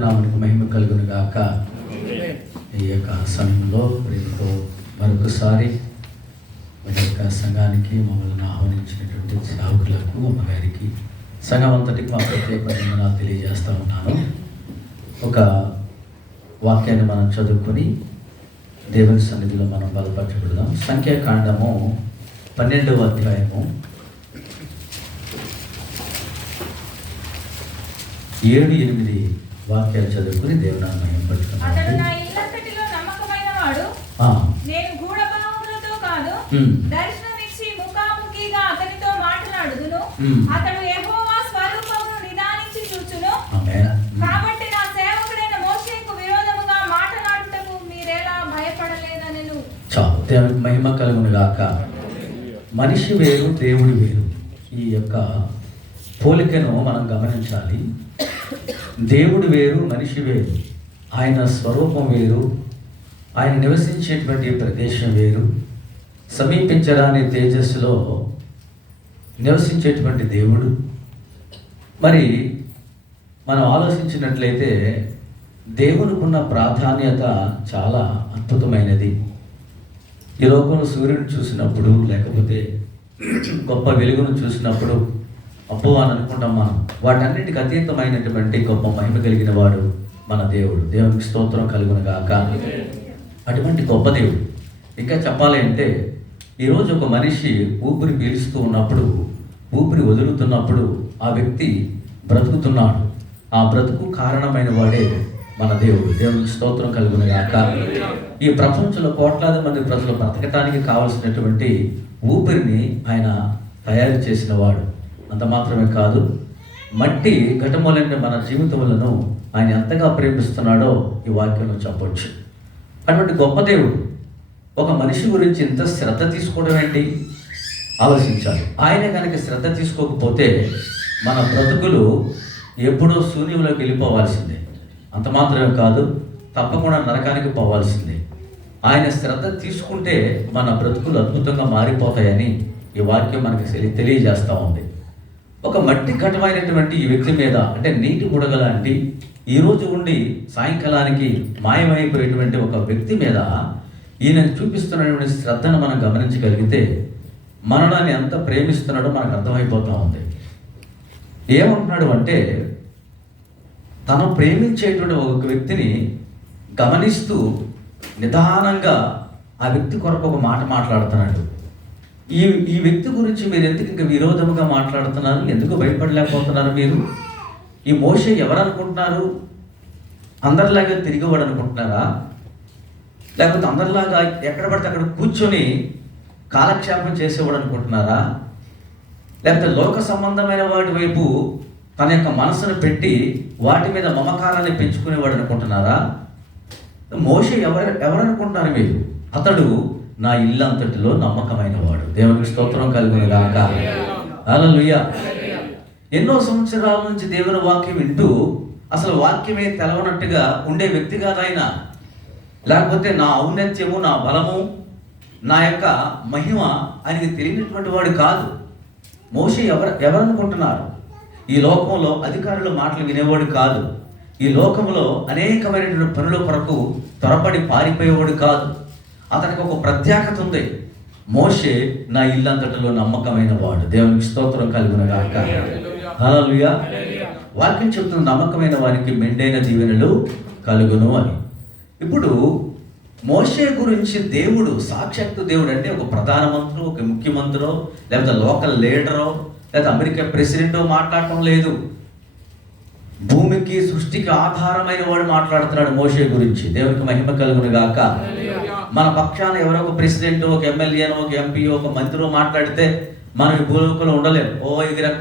నామమునకు మహిమ కలుగును గాక. ఈ యొక్క సమయంలో ప్రేమతో మరొకసారి మన యొక్క సంఘానికి మమ్మల్ని ఆహ్వానించినటువంటి సేవకులకు, అమ్మగారికి, సంఘం అంతటికి మా ప్రత్యేకమైన తెలియజేస్తూ ఉన్నాను. ఒక వాక్యాన్ని మనం చదువుకొని దేవుని సన్నిధిలో మనం బలపరచబడదాం. సంఖ్యాకాండము 12వ అధ్యాయము 7-8 వాక్యాలు చదువుకుని దేవుని మహిమపరచుకుందాం. నేను గూఢభావములతో కాదు, దర్శనమిచ్చి ముఖాముఖిగా అతనితో మాట్లాడుదును. అతడు యెహోవా స్వరూపమును నిదానించి చూచును. కాబట్టి నా సేవకుడైన మోషేకు విరోధముగా మాట్లాడుటకు మీరెలా భయపడలేదనెను. చాలు. దేవునికి మహిమ కలుగును గాక. మనిషి వేరు, దేవుడు వేరు. ఈ యొక్క పోలికను మనం గమనించాలి. దేవుడు వేరు, మనిషి వేరు. ఆయన స్వరూపం వేరు, ఆయన నివసించేటువంటి ప్రదేశం వేరు. సమీపించడాని తేజస్సులో నివసించేటువంటి దేవుడు. మరి మనం ఆలోచించినట్లయితే దేవునికున్న ప్రాధాన్యత చాలా అద్భుతమైనది. ఈ లోకంలో సూర్యుడు చూసినప్పుడు, లేకపోతే గొప్ప వెలుగును చూసినప్పుడు అబ్బో అని అనుకుంటాం మనం. వాటన్నిటికి అతీతమైనటువంటి గొప్ప మహిమ కలిగిన వాడు మన దేవుడు. దేవునికి స్తోత్రం కలుగును గాక. అటువంటి గొప్ప దేవుడు. ఇంకా చెప్పాలి అంటే, ఈరోజు ఒక మనిషి ఊపిరి పీలుస్తూ ఉన్నప్పుడు, ఊపిరి వదులుతున్నప్పుడు ఆ వ్యక్తి బ్రతుకుతున్నాడు. ఆ బ్రతుకు కారణమైన వాడే మన దేవుడు. దేవునికి స్తోత్రం కలుగును గాక. ఈ ప్రపంచంలో కోట్లాది మంది ప్రజలు బ్రతకటానికి కావలసినటువంటి ఊపిరిని ఆయన తయారు చేసిన వాడు. అంత మాత్రమే కాదు, మట్టి ఘటములంటే మన జీవితములను ఆయన ఎంతగా ప్రేమిస్తున్నాడో ఈ వాక్యంలో చెప్పవచ్చు. అటువంటి గొప్ప దేవుడు ఒక మనిషి గురించి ఇంత శ్రద్ధ తీసుకోవడం ఏంటి ఆలోచించాలి. ఆయన కనుక శ్రద్ధ తీసుకోకపోతే మన బ్రతుకులు ఎప్పుడో శూన్యంలోకి వెళ్ళిపోవాల్సిందే. అంత మాత్రమే కాదు, తప్పకుండా నరకానికి పోవాల్సిందే. ఆయన శ్రద్ధ తీసుకుంటే మన బ్రతుకులు అద్భుతంగా మారిపోతాయని ఈ వాక్యం మనకి తెలియజేస్తూ ఉంది. ఒక మట్టి ఘటమైనటువంటి ఈ వ్యక్తి మీద, అంటే నీటి బుడగలాంటి ఈరోజు ఉండి సాయంకాలానికి మాయమైపోయేటువంటి ఒక వ్యక్తి మీద ఈయన చూపిస్తున్నటువంటి శ్రద్ధను మనం గమనించగలిగితే మనల్ని ఎంత ప్రేమిస్తున్నాడో మనకు అర్థమైపోతూ ఉంది. ఏమంటున్నాడు అంటే, తను ప్రేమించేటువంటి ఒక వ్యక్తిని గమనిస్తూ నిదానంగా ఆ వ్యక్తి కొరకు ఒక మాట మాట్లాడుతున్నాడు. ఈ వ్యక్తి గురించి మీరు ఎందుకు ఇంకా విరోధముగా మాట్లాడుతున్నారు? ఎందుకు భయపడలేకపోతున్నారు మీరు? ఈ మోషే ఎవరు అనుకుంటున్నారు? అందరిలాగా తిరిగేవాడు అనుకుంటున్నారా? లేకపోతే అందరిలాగా ఎక్కడ పడితే అక్కడ కూర్చొని కాలక్షేపం చేసేవాడు అనుకుంటున్నారా? లేకపోతే లోక సంబంధమైన వాటి వైపు తన యొక్క మనసును పెట్టి వాటి మీద మమకారాన్ని పెంచుకునేవాడు అనుకుంటున్నారా? మోషే ఎవరు అనుకుంటున్నారు మీరు? అతడు నా ఇల్లంతటిలో నమ్మకమైన వాడు. దేవునికి స్తోత్రం కలుగును గాక. హల్లెలూయా. ఎన్నో సంవత్సరాల నుంచి దేవుని వాక్యం వింటూ అసలు వాక్యమే తెలవనట్టుగా ఉండే వ్యక్తి కాదు ఆయన. లేకపోతే నా ఔన్నత్యము, నా బలము, నా యొక్క మహిమ ఆయనకి తెలియనటువంటి వాడు కాదు. మోషే ఎవరనుకుంటున్నారు? ఈ లోకంలో అధికారుల మాటలు వినేవాడు కాదు. ఈ లోకంలో అనేకమైనటువంటి పనుల కొరకు త్వరపడి పారిపోయేవాడు కాదు. అతనికి ఒక ప్రత్యేకత ఉంది. మోషే నా ఇల్లంతటిలో నమ్మకమైన వాడు. దేవునికి స్తోత్రం కలుగును గాక. హల్లెలూయా. వాక్యం చెప్తున్న నమ్మకమైన వారికి మెండైన దీవెనలు కలుగును అని. ఇప్పుడు మోషే గురించి దేవుడు, సాక్షాత్తు దేవుడు అంటే ఒక ప్రధానమంత్రి, ఒక ముఖ్యమంత్రో, లేకపోతే లోకల్ లీడరో, లేదా అమెరికా ప్రెసిడెంటో మాట్లాడటం లేదు. భూమికి, సృష్టికి ఆధారమైన వాడు మాట్లాడుతున్నాడు మోషే గురించి. దేవునికి మహిమ కలుగును గాక. మన పక్షాన ఎవరో ఒక ప్రెసిడెంట్, ఒక ఎమ్మెల్యేనో, ఒక ఎంపీఓ, ఒక మంత్రిలో మాట్లాడితే మనం ఈ భూలోకంలో ఉండలేం.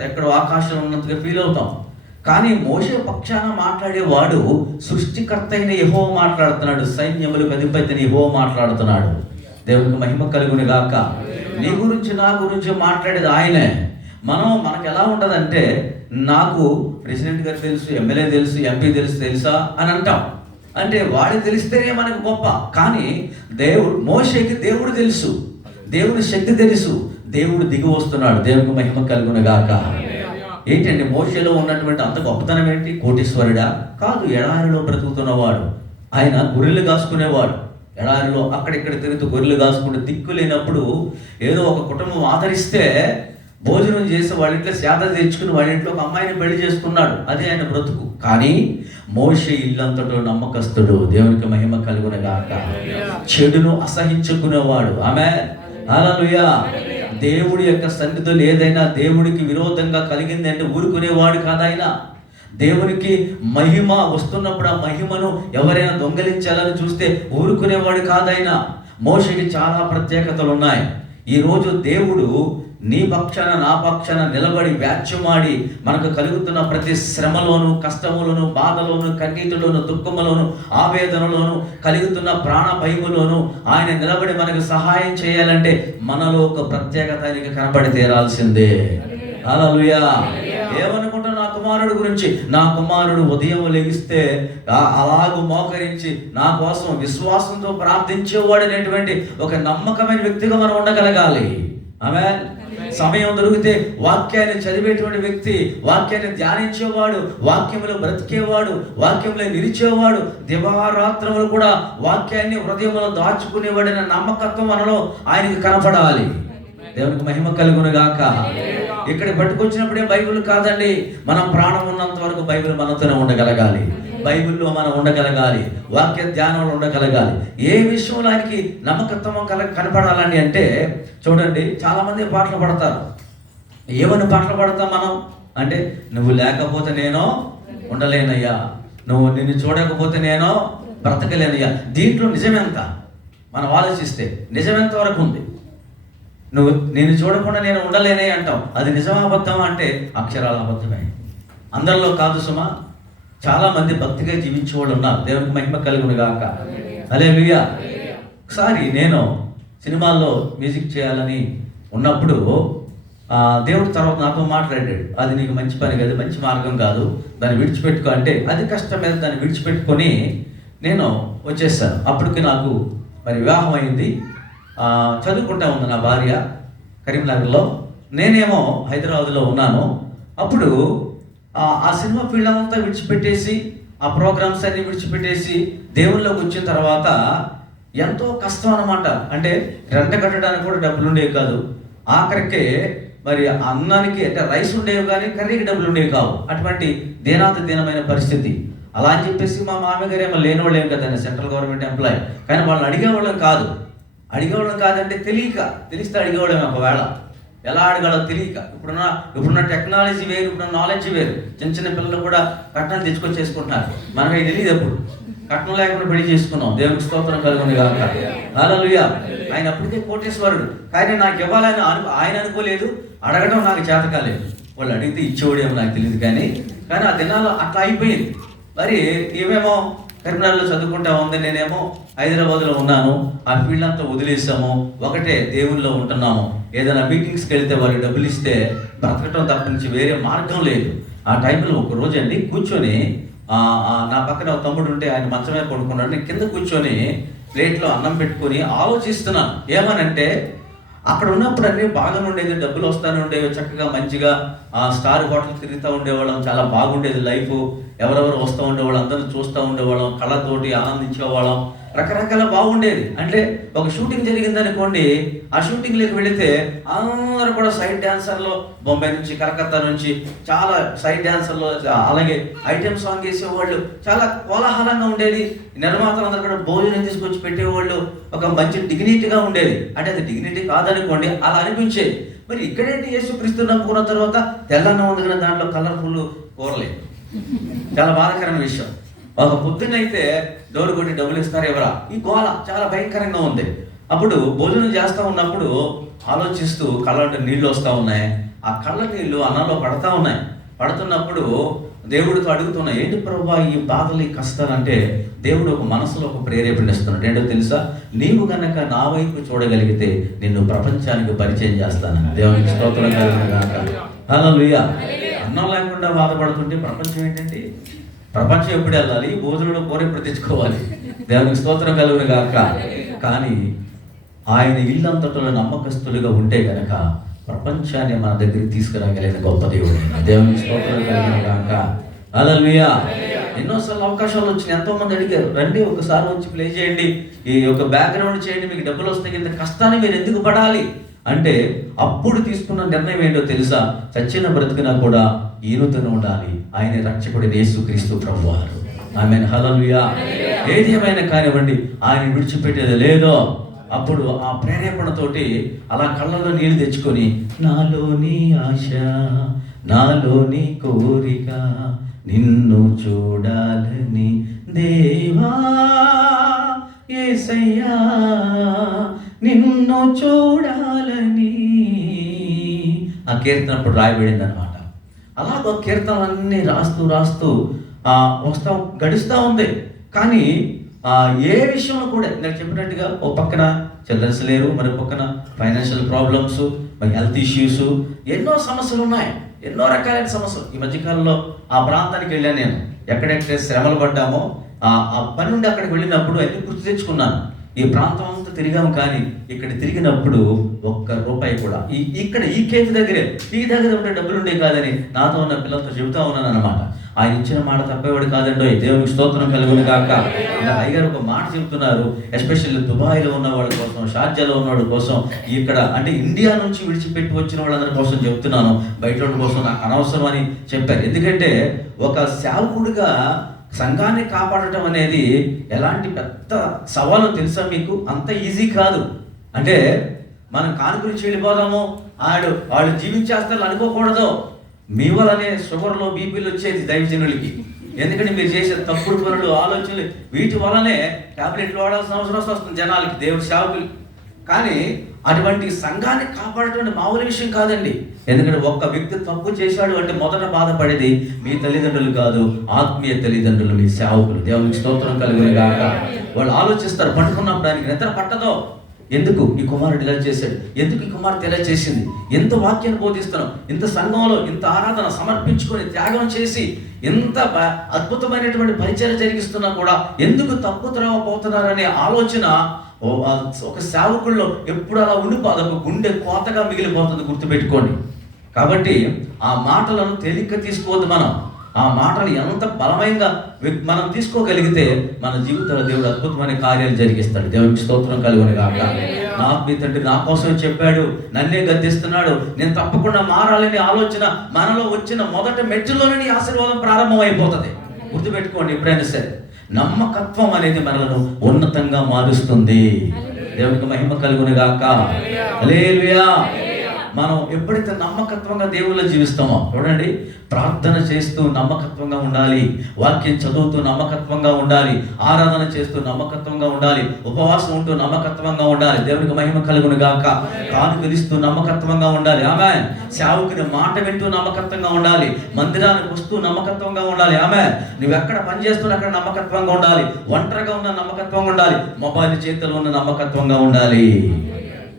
ఎక్కడో ఆకాశంలో ఉన్నంతగా ఫీల్ అవుతాం. కానీ మోషే పక్షాన మాట్లాడేవాడు సృష్టికర్త అయిన యెహోవా మాట్లాడుతున్నాడు. సైన్యములకు అధిపతి అయిన యెహోవా మాట్లాడుతున్నాడు. దేవునికి మహిమ కలుగును గాక. నీ గురించి, నా గురించి మాట్లాడేది ఆయనే. మనకు ఎలా ఉంటుందంటే, నాకు ప్రెసిడెంట్ గారు తెలుసు, ఎమ్మెల్యే తెలుసు, ఎంపీ తెలుసా అని అంటాం. అంటే వాడికి తెలిస్తేనే మనకు గొప్ప. కానీ మోషేకి దేవుడు తెలుసు, దేవుని శక్తి తెలుసు. దేవుడు దిగి వస్తున్నాడు. దేవునికి మహిమ కలుగును గాక. ఏంటండి మోషేలో ఉన్నటువంటి అంత గొప్పతనం ఏంటి? కోటీశ్వరుడా? కాదు, ఎడారిలో బ్రతుకుతున్నవాడు. ఆయన గొర్రెలు కాసుకునేవాడు. ఎడారిలో అక్కడిక్కడ తిరుగుతూ గొర్రెలు కాసుకుంటూ దిక్కు లేనప్పుడు ఏదో ఒక కుటుంబం ఆదరిస్తే భోజనం చేసి వాళ్ళ ఇంట్లో సేద తెచ్చుకుని వాళ్ళ ఇంట్లో ఒక అమ్మాయిని పెళ్లి చేసుకున్నాడు. అదే ఆయన బ్రతుకు. కానీ మోషే ఇల్లంతటో నమ్మకస్తుడు. దేవునికి మహిమ కలుగునగాక. చెడును అసహించుకునేవాడు. ఆమేన్, హల్లెలూయా. దేవుడి యొక్క సన్నిధిలో ఏదైనా దేవుడికి విరోధంగా కలిగింది అంటే ఊరుకునేవాడు కాదాయన. దేవునికి మహిమ వస్తున్నప్పుడు ఆ మహిమను ఎవరైనా దొంగలించాలని చూస్తే ఊరుకునేవాడు కాదాయన. మోషేకి చాలా ప్రత్యేకతలు ఉన్నాయి. ఈరోజు దేవుడు నీ పక్షాన నా పక్షాన నిలబడి వ్యాజ్యమాడి మనకు కలుగుతున్న ప్రతి శ్రమలోను, కష్టములోను, బాధలోను, కన్నీటిలోను, దుఃఖములోను, ఆవేదనలోను, కలుగుతున్న ప్రాణ భయములోను ఆయన నిలబడి మనకు సహాయం చేయాలంటే మనలో ఒక ప్రత్యేకత ఆయనకి కనబడి తీరాల్సిందే. హల్లెలూయా. ఏమనుకుంటా నా కుమారుడు గురించి? నా కుమారుడు ఉదయం లెగిస్తే అలాగూ మోకరించి నా కోసం విశ్వాసంతో ప్రార్థించేవాడు అనేటువంటి ఒక నమ్మకమైన వ్యక్తిగా మనం ఉండగలగాలి. ఆమేన్. సమయం దొరికితే వాక్యాన్ని చదివేటువంటి వ్యక్తి, వాక్యాన్ని ధ్యానించేవాడు, వాక్యములో బ్రతికేవాడు, వాక్యంలో నిలిచేవాడు, దివారాత్రములు కూడా వాక్యాన్ని హృదయంలో దాచుకునేవాడైన నమ్మకత్వం మనలో ఆయనకి కనపడాలి. దేవునికి మహిమ కలుగునుగాక. ఇక్కడ పట్టుకొచ్చినప్పుడే బైబిల్ కాదండి, మనం ప్రాణం ఉన్నంత వరకు బైబిల్ మనతోనే ఉండగలగాలి. బైబిల్లో మనం ఉండగలగాలి, వాక్య ధ్యానంలో ఉండగలగాలి. ఏ విషయంలో ఆయనకి నమ్మకత్వం కనపడాలని అంటే చూడండి, చాలామంది పాటలు పడతారు. ఏమని పాటలు పడతాం మనం అంటే, నువ్వు లేకపోతే నేను ఉండలేనయ్యా, నువ్వు నిన్ను చూడకపోతే నేను బ్రతకలేనయ్యా. దీంట్లో నిజమెంత మనం ఆలోచిస్తే నిజమెంత వరకు ఉంది? నువ్వు నేను చూడకుండా నేను ఉండలేనే అంటావు. అది నిజమా అబద్ధమా అంటే అక్షరాల అబద్ధమే. అందరిలో కాదు సుమా, చాలా మంది భక్తిగా జీవించే వాళ్ళు ఉన్నారు. దేవునికి మహిమ కలుగునుగాక. హల్లెలూయా. ఒకసారి నేను సినిమాల్లో మ్యూజిక్ చేయాలని ఉన్నప్పుడు దేవుడు తర్వాత నాతో మాట్లాడాడు. అది నీకు మంచి పని కాదు, మంచి మార్గం కాదు, దాన్ని విడిచిపెట్టుకో అంటే అది కష్టం మీద దాన్ని విడిచిపెట్టుకొని నేను వచ్చేసాను. అప్పటికి నాకు మరి వివాహం అయింది. చదువుకుంటా ఉంది నా భార్య కరీంనగర్లో, నేనేమో హైదరాబాద్లో ఉన్నాను. అప్పుడు ఆ సినిమా ఫీల్డ్ అంతా విడిచిపెట్టేసి, ఆ ప్రోగ్రామ్స్ అన్ని విడిచిపెట్టేసి దేవుళ్ళలోకి వచ్చిన తర్వాత ఎంతో కష్టం అన్నమాట. అంటే రెంట కట్టడానికి కూడా డబ్బులు ఉండేవి కాదు. ఆఖరికే మరి అన్నానికి అంటే రైస్ ఉండేవి కానీ కర్రీకి డబ్బులు ఉండేవి కావు. అటువంటి దీనమైన పరిస్థితి. అలా అని చెప్పేసి మా మామగారు ఏమో లేనివాళ్ళు ఏం కదండి, సెంట్రల్ గవర్నమెంట్ ఎంప్లాయీ. కానీ వాళ్ళని అడిగేవాళ్ళం కాదంటే తెలిస్తే అడిగేవాళ్ళం. ఒకవేళ ఎలా అడగాలో తెలియక, ఇప్పుడున్న టెక్నాలజీ వేరు, ఇప్పుడున్న నాలెడ్జ్ వేరు. చిన్న పిల్లలు కూడా కట్నాలు తెచ్చుకొచ్చేసుకుంటున్నారు. మనకి తెలియదు, ఎప్పుడు కట్నం లేకుండా పెళ్లి చేసుకున్నాం. దేవునికి స్తోత్రం కలుగునుగాక. హల్లెలూయా. ఆయన అప్పటికే కోటేశ్వరుడు, కానీ నాకు ఇవ్వాలని ఆయన అనుకోలేదు, అడగడం నాకు చేత కాలేదు. వాళ్ళు అడిగితే ఇచ్చేవాడేమో నాకు తెలియదు, కానీ ఆ దినాల్లో అట్లా అయిపోయింది. మరి ఏమేమో కరీంనగర్లో చదువుకుంటా ఉంది, నేనేమో హైదరాబాద్లో ఉన్నాను. ఆ ఫీల్డ్ అంతా వదిలేసాము, ఒకటే దేవుల్లో ఉంటున్నాము. ఏదైనా మీటింగ్స్కి వెళ్తే వాళ్ళు డబ్బులు ఇస్తే బ్రతకటం తప్ప నుంచి వేరే మార్గం లేదు. ఆ టైంలో ఒక రోజు అండి కూర్చొని, నా పక్కన ఒక తమ్ముడు ఉంటే ఆయన మంచమే పడుకున్నాడు. నేను కింద కూర్చొని ప్లేట్లో అన్నం పెట్టుకొని ఆలోచిస్తున్నాను. ఏమనంటే అక్కడ ఉన్నప్పుడు అన్నీ బాగానే ఉండేది, డబ్బులు వస్తూనే ఉండేవి, చక్కగా మంచిగా స్టార్ హోటల్ తిరుగుతూ ఉండేవాళ్ళం, చాలా బాగుండేది లైఫ్. ఎవరెవరు వస్తూ ఉండేవాళ్ళం, అందరూ చూస్తూ ఉండేవాళ్ళం, కళ్ళతోటి ఆనందించేవాళ్ళం, రకరకాల బాగుండేది. అంటే ఒక షూటింగ్ జరిగిందనుకోండి, ఆ షూటింగ్లోకి వెళితే అందరూ కూడా సైడ్ డాన్సర్లు, బొంబాయి నుంచి కలకత్తా నుంచి చాలా సైడ్ డాన్సర్లు, అలాగే ఐటెం సాంగ్ వేసేవాళ్ళు, చాలా కోలాహలంగా ఉండేది. నిర్మాతలు అందరూ కూడా భోజనం తీసుకొచ్చి పెట్టేవాళ్ళు, ఒక మంచి డిగ్నిటీగా ఉండేది. అంటే అది డిగ్నిటీ కాదనుకోండి, అలా అనిపించేది. మరి ఇక్కడేంటి, యేసుక్రీస్తు నమ్ముకున్న తర్వాత తెల్లన్నం ఉంది కానీ దాంట్లో కలర్ఫుల్ కూరలేదు. చాలా బాధాకరమైన విషయం. ఒక పొద్దున్నైతే డోర్ కొట్టి డబ్బులు ఇస్తారు ఎవరా, ఈ గోల చాలా భయంకరంగా ఉంది. అప్పుడు భోజనం చేస్తూ ఉన్నప్పుడు ఆలోచిస్తూ కళ్ళంటే నీళ్ళు వస్తూ ఉన్నాయి. ఆ కళ్ళ నీళ్ళు అన్నంలో పడతా ఉన్నాయి. పడుతున్నప్పుడు దేవుడితో అడుగుతున్నాయి, ఏంటి ప్రభువా ఈ బాధలు, ఈ కష్టాలు అంటే దేవుడు ఒక మనసులో ఒక ప్రేరేపణ ఇస్తున్నాడు. ఏంటో తెలుసా, నీవు గనక నా వైపు చూడగలిగితే నిన్ను ప్రపంచానికి పరిచయం చేస్తాను. దేవునికి స్తోత్రం కలుగునుగాక. హల్లెలూయా. అన్నం లేకుండా బాధపడుతుంటే ప్రపంచం ఏంటంటే, ప్రపంచం ఎప్పుడు వెళ్ళాలి, భోజనంలో కూర ఎప్పుడు తెచ్చుకోవాలి. దేవునికి స్తోత్రం కలుగునుగాక. కానీ ఆయన ఇల్లంతటిలో నమ్మకస్తులుగా ఉంటే గనక ప్రపంచాన్ని మన దగ్గరికి తీసుకురాగలిగిన గొప్ప దేవుడు. దేవునికి స్తోత్రం కలుగును గాక. హల్లెలూయా. ఎన్నోసార్లు అవకాశాలు వచ్చినాయి. ఎంతోమంది అడిగారు, రండి ఒకసారి వచ్చి ప్లే చేయండి, ఈ యొక్క బ్యాక్గ్రౌండ్ చేయండి, మీకు డబ్బులు వస్తాయి, ఇంత కష్టాన్ని మీరు ఎందుకు పడాలి అంటే అప్పుడు తీసుకున్న నిర్ణయం ఏంటో తెలుసా? చచ్చిన బ్రతికినా కూడా ఈనుతూనే ఉండాలి, ఆయన రక్షకుడు యేసుక్రీస్తు ప్రభువారు. ఆమేన్, హల్లెలూయా. ఏది ఏమైనా కానివ్వండి, ఆయన విడిచిపెట్టేది లేదో. అప్పుడు ఆ ప్రేరేపణతోటి అలా కళ్ళలో నీళ్లు తెచ్చుకొని, నాలోని ఆశ, నాలోని కోరిక, నిన్ను చూడాలని దేవా యేసయ్యా, నిన్ను చూడాలని ఆ కీర్తన అప్పుడు రాయబడింది అనమాట. అలాగ కీర్తనలన్నీ రాస్తూ గడుస్తూ ఉంది. కానీ ఏ విషయంలో కూడా నేను చెప్పినట్టుగా ఓ పక్కన చిల్డ్రన్స్ లేరు, మరి పక్కన ఫైనాన్షియల్ ప్రాబ్లమ్స్, మరి హెల్త్ ఇష్యూస్, ఎన్నో సమస్యలు ఉన్నాయి, ఎన్నో రకాలైన సమస్యలు. ఈ మధ్యకాలంలో ఆ ప్రాంతానికి వెళ్ళాను నేను. ఎక్కడెక్కడ శ్రమలు పడ్డామో ఆ పని నుండి అక్కడికి వెళ్ళినప్పుడు అన్ని గుర్తు తెచ్చుకున్నాను. ఈ ప్రాంతం అంతా తిరిగాము, కానీ ఇక్కడ తిరిగినప్పుడు ఒక్క రూపాయి కూడా ఇక్కడ ఈ కేఫ్ దగ్గరే, ఈ దగ్గర ఉండే డబ్బులు ఉండే కాదని నాతో ఉన్న పిల్లలతో చెబుతా ఉన్నాను అనమాట. ఆయన ఇచ్చిన మాట తప్పేవాడు కాదండో. దేవునికి స్తోత్రం కలుగును గాక. అయ్యగారు ఒక మాట చెబుతున్నారు, ఎస్పెషల్లీ దుబాయ్లో ఉన్న వాళ్ళ కోసం, షార్జాలో ఉన్న వాళ్ళ కోసం, ఇక్కడ అంటే ఇండియా నుంచి విడిచిపెట్టి వచ్చిన వాళ్ళందరి కోసం చెప్తున్నాను, బయట వాళ్ళ కోసం నాకు అనవసరం అని చెప్పారు. ఎందుకంటే ఒక సేవకుడిగా సంఘాన్ని కాపాడటం అనేది ఎలాంటి పెద్ద సవాలు తెలుసా మీకు? అంత ఈజీ కాదు. అంటే మనం కానుకలు వెళ్ళిపోదాము, వాళ్ళు జీవించేస్తారు అనుకోకూడదు. మీ వల్లనే షుగర్లో బీపీలు వచ్చేది దైవజనులకి. ఎందుకంటే మీరు చేసే తప్పుడు పనులు, ఆలోచనలు, వీటి వల్లనే టాబ్లెట్లు వాడాల్సిన అవసరం వస్తుంది జనాలకి, దేవుడి సేవకులు. కానీ అటువంటి సంఘాన్ని కాపాడటం మామూలు విషయం కాదండి. ఎందుకంటే ఒక్క వ్యక్తి తప్పు చేశాడు అంటే మొదట బాధపడేది మీ తల్లిదండ్రులు కాదు, ఆత్మీయ తల్లిదండ్రులు, మీ సేవకులు. దేవునికి స్తోత్రం కలుగును గాక. వాళ్ళు ఆలోచిస్తారు, పట్టుకున్నప్పుడు ఆయనకి నిద్ర పట్టదో. ఎందుకు ఈ కుమారుడు ఇలా చేశాడు, ఎందుకు ఈ కుమార్తె ఇలా చేసింది, ఎంత వాక్యాన్ని బోధిస్తున్నాం, ఇంత సంఘంలో ఇంత ఆరాధన సమర్పించుకొని త్యాగం చేసి ఎంత అద్భుతమైనటువంటి పరిచయం జరిగిస్తున్నా కూడా ఎందుకు తప్పు త్రోవ పోతున్నారనే ఆలోచన ఒక సేవకుల్లో ఎప్పుడు అలా అదొక గుండె కోతగా మిగిలిపోతుంది, గుర్తుపెట్టుకోండి. కాబట్టి ఆ మాటలను తేలిక తీసుకోవద్దు. మనం ఆ మాటలు ఎంత బలమైనగా మనం తీసుకోగలిగితే మన జీవితంలో దేవుడు అద్భుతమైన కార్యాలు జరిగిస్తాడు. దేవునికి స్తోత్రం కలుగును గాక. నా మీ తండ్రి నా కోసం చెప్పాడు, నన్నే గద్దిస్తున్నాడు, నేను తప్పకుండా మారాలని ఆలోచన మనలో వచ్చిన మొదటి మెట్టులోనే ఆశీర్వాదం ప్రారంభం అయిపోతుంది. గుర్తుపెట్టుకోండి, ఎప్పుడైనా సరే నమ్మకత్వం అనేది మనలను ఉన్నతంగా మారుస్తుంది. దేవునికి మహిమ కలుగును గాక. హల్లెలూయా. మనం ఎప్పుడైతే నమ్మకత్వంగా దేవుళ్ళ జీవిస్తామో, చూడండి, ప్రార్థన చేస్తూ నమ్మకత్వంగా ఉండాలి, వాక్యం చదువుతూ నమ్మకత్వంగా ఉండాలి, ఆరాధన చేస్తూ నమ్మకత్వంగా ఉండాలి, ఉపవాసం ఉంటూ నమ్మకత్వంగా ఉండాలి. దేవునికి మహిమ కలుగును గాక. కానుకలిస్తూ నమ్మకత్వంగా ఉండాలి. ఆమేన్. సేవకుని మాట వింటూ నమ్మకత్వంగా ఉండాలి, మందిరానికి వస్తూ నమ్మకత్వంగా ఉండాలి. ఆమేన్. నువ్వు ఎక్కడ పని చేస్తున్నా అక్కడ నమ్మకత్వంగా ఉండాలి, ఒంటరిగా ఉన్న నమ్మకత్వంగా ఉండాలి, మొబైల్ చేతిలో ఉన్న నమ్మకత్వంగా ఉండాలి.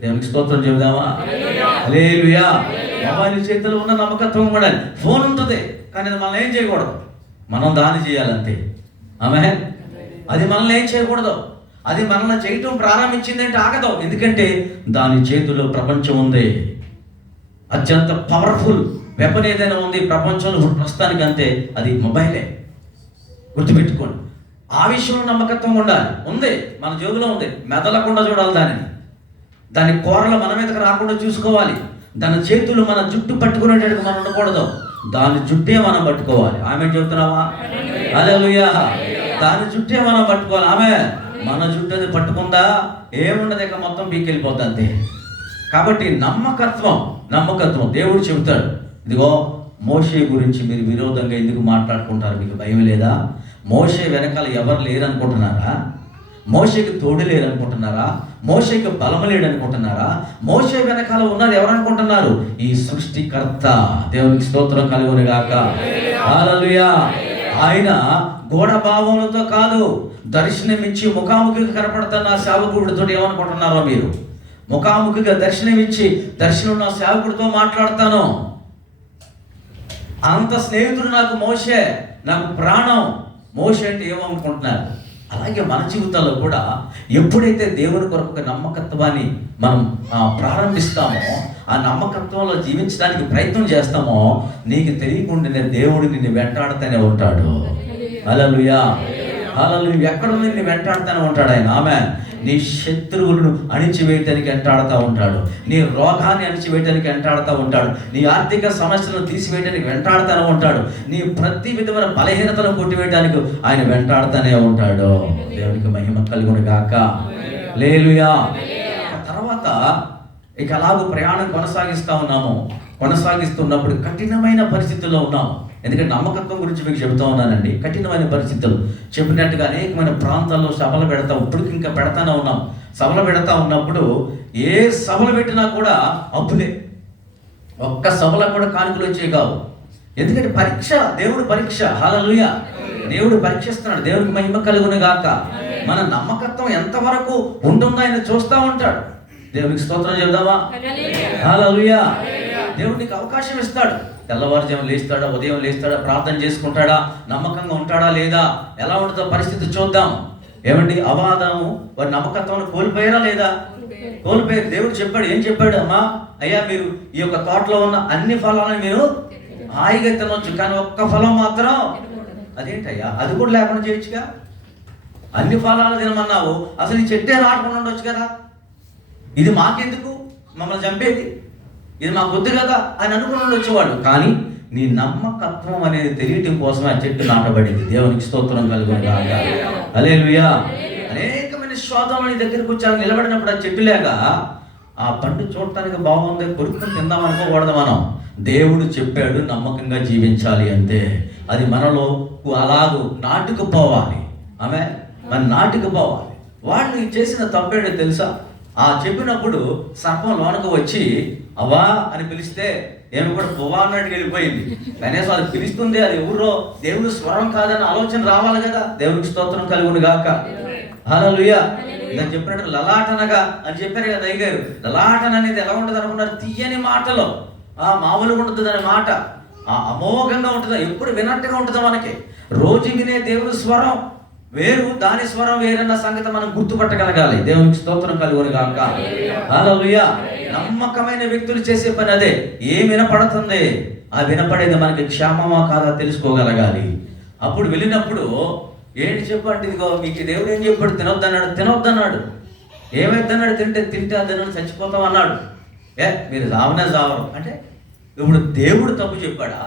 దేవునికి స్తోత్రం చెబుదామా? హల్లెలూయా. మొబైల్ చేతిలో ఉన్న నమ్మకత్వం ఉండాలి. ఫోన్ ఉంటుంది, కానీ అది మనల్ని ఏం చేయకూడదు, మనం దాన్ని చేయాలంతే. ఆమేన్. అది మనల్ని ఏం చేయకూడదు, అది మనల్ని చేయటం ప్రారంభించిందంటే ఆగదు. ఎందుకంటే దాని చేతిలో ప్రపంచం ఉంది. అత్యంత పవర్ఫుల్ వెపన్ ఏదైనా ఉంది ప్రపంచంలో ప్రస్తుతానికి అంతే, అది మొబైలే. గుర్తుపెట్టుకోండి. ఆ విషయంలో నమ్మకత్వం ఉండాలి. ఉంది, మన జోబులో ఉంది, మెదలకుండా చూడాలి. దాని కూరలు మన మీదకి రాకుండా చూసుకోవాలి. దాని చేతులు మన జుట్టు పట్టుకునేటట్టుగా మనం ఉండకూడదు, దాని జుట్టే మనం పట్టుకోవాలి. ఆమె చెబుతున్నావా? హల్లెలూయా. దాని జుట్టే మనం పట్టుకోవాలి. ఆమె మన జుట్టు అది పట్టుకుందా ఏముండదు, ఇక మొత్తం పీకెళ్ళిపోద్ది అంతే. కాబట్టి నమ్మకత్వం దేవుడు చెబుతాడు. ఇదిగో మోషే గురించి మీరు విరోధంగా ఎందుకు మాట్లాడుకుంటారు, మీకు భయం లేదా? మోషే వెనకాల ఎవరు లేరనుకుంటున్నారా? మోషేకి తోడు లేరనుకుంటున్నారా? మోషేకి బలం లేడనుకుంటున్నారా? మోషే వెనకాల ఉన్నది ఎవరనుకుంటున్నారు? ఈ సృష్టికర్త. దేవునికి స్తోత్రం కలుగును గాక. హల్లెలూయా. ఆయన గూఢభావములతో కాదు, దర్శనమిచ్చి ముఖాముఖిగా కనపడుతున్న సేవకుడితో ఏమనుకుంటున్నారో మీరు? ముఖాముఖిగా దర్శనమిచ్చి దర్శనం నా సేవకుడితో మాట్లాడతాను, అంత స్నేహితుడు నాకు మోషే, నాకు ప్రాణం. మోషే అంటే ఏమనుకుంటున్నారు? అలాగే మన జీవితాల్లో కూడా ఎప్పుడైతే దేవుని కొరకు ఒక నమ్మకత్వాన్ని మనం ప్రారంభిస్తామో, ఆ నమ్మకత్వంలో జీవించడానికి ప్రయత్నం చేస్తామో, నీకు తెలియకుండానే దేవుడు నిన్ను వెంటాడుతూనే ఉంటాడు. హల్లెలూయా, హల్లెలూయా. ఎక్కడ నిన్ను వెంటాడుతూనే ఉంటాడు ఆయన. ఆమేన్. నీ శత్రువులను అణిచివేయటానికి వెంటాడుతూ ఉంటాడు, నీ రోగాన్ని అణిచివేయటానికి వెంటాడుతూ ఉంటాడు, నీ ఆర్థిక సమస్యలను తీసివేయడానికి వెంటాడుతూనే ఉంటాడు, నీ ప్రతి విధమైన బలహీనతను కొట్టివేయడానికి ఆయన వెంటాడుతూనే ఉంటాడు. దేవునికి మహిమ కలుగును గాక. హల్లెలూయా. తర్వాత ఇక అలాగూ ప్రయాణం కొనసాగిస్తున్నప్పుడు కఠినమైన పరిస్థితుల్లో ఉన్నాము. ఎందుకంటే నమ్మకత్వం గురించి మీకు చెబుతా ఉన్నానండి. కఠినమైన పరిస్థితులు చెప్పినట్టుగా అనేకమైన ప్రాంతాల్లో సభలు పెడతాం, ఇప్పటికి ఇంకా పెడతానే ఉన్నాం. సభలు పెడతా ఉన్నప్పుడు ఏ సభలు పెట్టినా కూడా అప్పులే, ఒక్క సభలో కూడా కానుకలు వచ్చే కావు. ఎందుకంటే పరీక్ష, దేవుడు పరీక్ష. హల్లెలూయా. దేవుడు పరీక్షిస్తున్నాడు. దేవుడికి మహిమ కలుగును గాక. మన నమ్మకత్వం ఎంతవరకు ఉంటుందో ఆయన చూస్తూ ఉంటాడు. దేవునికి స్తోత్రం చెప్దామా? హల్లెలూయా. దేవుడికి అవకాశం ఇస్తాడు. తెల్లవారుజాము లేస్తాడా, ఉదయం లేస్తాడా, ప్రార్థన చేసుకుంటాడా, నమ్మకంగా ఉంటాడా లేదా, ఎలా ఉంటుందో పరిస్థితి చూద్దాం. ఏమండి, అవాదము వారి నమ్మకత్వం కోల్పోయారా లేదా? కోల్పోయారు. దేవుడు చెప్పాడు. ఏం చెప్పాడు? అమ్మా అయ్యా, మీరు ఈ యొక్క తోటలో ఉన్న అన్ని ఫలాలను మీరు హాయిగా తినవచ్చు, కానీ ఒక్క ఫలం మాత్రం, అదేంటయ్యా, అది కూడా లేకుండా చేయొచ్చుగా. అన్ని ఫలాలు తినమన్నావు, అసలు ఈ చెట్టే నాటకుండా ఉండొచ్చు కదా, ఇది మాకెందుకు, మమ్మల్ని చంపేది, ఇది మాకు వద్దు కదా అని అనుకుని వచ్చేవాడు. కానీ నీ నమ్మకత్వం అనేది తెలియటం కోసమే ఆ చెట్టు నాటబడింది. దేవునికి స్తోత్రం కలుగును గాక. హల్లెలూయా. అనేకమైన శోధనలు నీ దగ్గరికి వచ్చాను నిలబడినప్పుడు ఆ చెట్టులేగా ఆ పండు చూడటానికి బాగుంది, కొరుకుని తిందాం అనుకోకూడదు మనం. దేవుడు చెప్పాడు నమ్మకంగా జీవించాలి అంతే. అది మనలో అలాగూ నాటుకుపోవాలి. ఆమె మన నాటుకుపోవాలి. వాళ్ళు చేసిన తప్పేడో తెలుసా? ఆ చెప్పినప్పుడు సర్పం లోనకు వచ్చి అవ్వా అని పిలిస్తే ఏమి కూడా పువ్వా అన్నట్టు వెళ్ళిపోయింది. కనీసం అది పిలుస్తుంది, అది ఎవరో దేవుడు స్వరం కాదని ఆలోచన రావాలి కదా. దేవునికి స్తోత్రం కలుగును గాక. హల్లెలూయా. నేను చెప్పినట్టు లలాటనగా అని చెప్పారు కదా అయ్యగారు. లలాటన అనేది ఎలా ఉంటుంది అనుకున్నారు? తీయని మాటలో మామూలుగా ఉంటుంది అనే మాట, అమోఘంగా ఉంటుంది, ఎప్పుడు వినట్టుగా ఉంటుంది. మనకి రోజు వినే దేవుని స్వరం వేరు, దాని స్వరం వేరన్న సంగతి మనం గుర్తుపట్టగలగాలి. దేవునికి స్తోత్రం కలుగును గాక. హల్లెలూయా. నమ్మకమైన వ్యక్తులు చేసే పని అదే. ఏం వినపడుతుంది, ఆ వినపడేది మనకి క్షేమమా కాదా తెలుసుకోగలగాలి. అప్పుడు వెళ్ళినప్పుడు ఏంటి చెప్పండి, ఇదిగో మీకు దేవుడు ఏం చెప్పాడు, తినొద్దన్నాడు. ఏమైద్దన్నాడు? తింటే అదన్నాడు, చచ్చిపోతాం అన్నాడు. మీరు సావనే సావరు అంటే ఇప్పుడు దేవుడు తప్పు చెప్పాడా,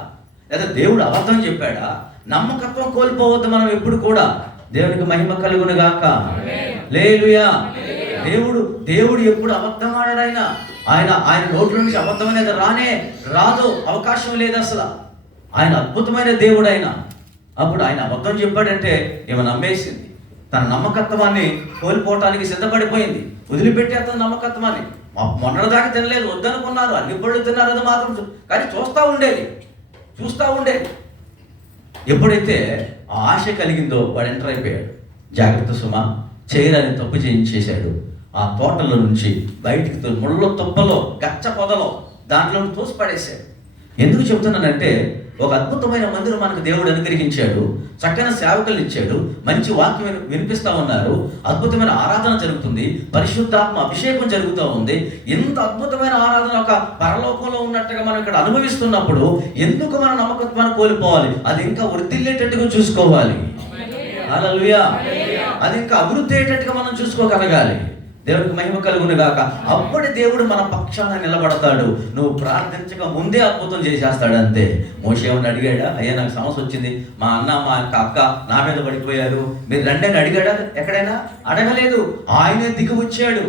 లేదా దేవుడు అబద్ధం చెప్పాడా? నమ్మకత్వం కోల్పోవద్దు మనం ఎప్పుడు కూడా. దేవునికి మహిమ కలుగును గాక. హల్లెలూయా. దేవుడు ఎప్పుడు అబద్ధం ఆడాడు? ఆయన నోట్ల నుంచి అబద్ధం అనేది రాదు, అవకాశం లేదు అసలు. ఆయన అద్భుతమైన దేవుడు. అప్పుడు ఆయన అబద్ధం చెప్పాడంటే ఏమో నమ్మేసింది, తన నమ్మకత్వాన్ని కోల్పోవటానికి సిద్ధపడిపోయింది. వదిలిపెట్టేస్తుంది నమ్మకత్వాన్ని. మొన్నటిదాకా తినలేదు, వద్దనుకున్నారు, అన్ని పళ్ళు తిన్నారు, అది మాత్రం కానీ చూస్తూ ఉండేది. ఎప్పుడైతే ఆ ఆశ కలిగిందో వాడు ఎంటర్ అయిపోయాడు. జాగ్రత్త సుమా, చేయరాని తప్పు చేయించేశాడు. ఆ తోటలో నుంచి బయటికి ముళ్ళ తుప్పలో, గచ్చ పొదలో, దాంట్లో తోసిపడేశాడు. ఎందుకు చెబుతున్నానంటే, ఒక అద్భుతమైన మందిరం మనకు దేవుడు అనుగ్రహించాడు, చక్కని సేవకులు ఇచ్చాడు, మంచి వాక్యం వినిపిస్తూ ఉన్నారు, అద్భుతమైన ఆరాధన జరుగుతుంది, పరిశుద్ధాత్మ అభిషేకం జరుగుతూ ఉంది. ఎంత అద్భుతమైన ఆరాధన ఒక పరలోకంలో ఉన్నట్టుగా మనం ఇక్కడ అనుభవిస్తున్నప్పుడు ఎందుకు మన నమ్మకత్వాన్ని కోల్పోవాలి? అది ఇంకా వృద్ధిల్లేటట్టుగా చూసుకోవాలి. హల్లెలూయా. అది ఇంకా అభివృద్ధి అయ్యేటట్టుగా మనం చూసుకోగలగాలి. దేవుడికి మహిమ కలుగును గాక. అప్పుడే దేవుడు మన పక్షాన నిలబడతాడు. నువ్వు ప్రార్థించక ముందే అద్భుతం చేసేస్తాడు అంతే. మోషే ఏమని అడిగాడా? అయ్యా నాకు సమస్య వచ్చింది, మా అన్న మా అక్క నా మీద పడిపోయారు, మీరు రండి అని అడిగాడా? ఎక్కడైనా అడగలేదు. ఆయనే దిగి వచ్చాడు.